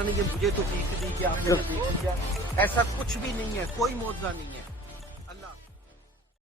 ने ये मुझे तो सीख दी कि आपने देख लिया, ऐसा कुछ भी नहीं है, कोई मुआवजा नहीं है।